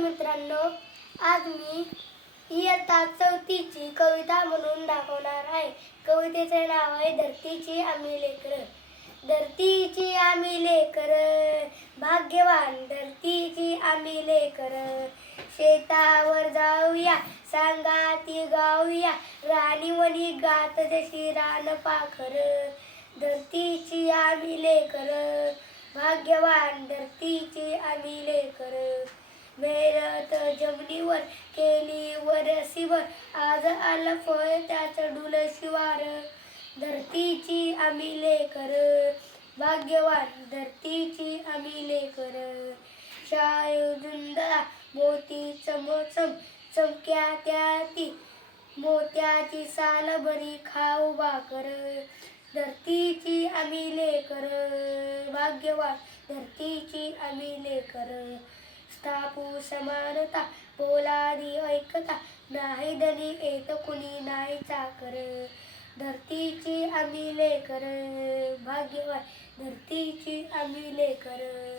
मित्रांनो आज मी इयत्ता चौथीची कविता म्हणून दाखवणार आहे. कवितेचे नाव आहे धरतीची आम्ही लेकर. धरतीची आम्ही लेकर भाग्यवान धरतीची आम्ही लेकर. शेतावर जाऊया सांगा ती गाऊया राणीवणी गात जशी रान पाखर. धरतीची आम्ही लेकर भाग्यवान धरतीची आम्ही लेकर. जमिनीवर केली वरसीवर आज आलं फळ त्याचं डुल शिवार धरतीची आम्ही लेकर. भाग्यवान धरतीची आम्ही लेकर. शाळेव जुंदळा मोती चमोचम चमक्या त्या ती मोत्याची साल बरी खाऊ भाकर. धरतीची आम्ही लेकर. भाग्यवान धरतीची आम्ही लेकर. स्थापू समानता पोलादी ऐकता. नाही धनी येत कुणी नाही चाकर. धरतीची आम्ही लेकर भाग्यवान. धरतीची आम्ही लेकर.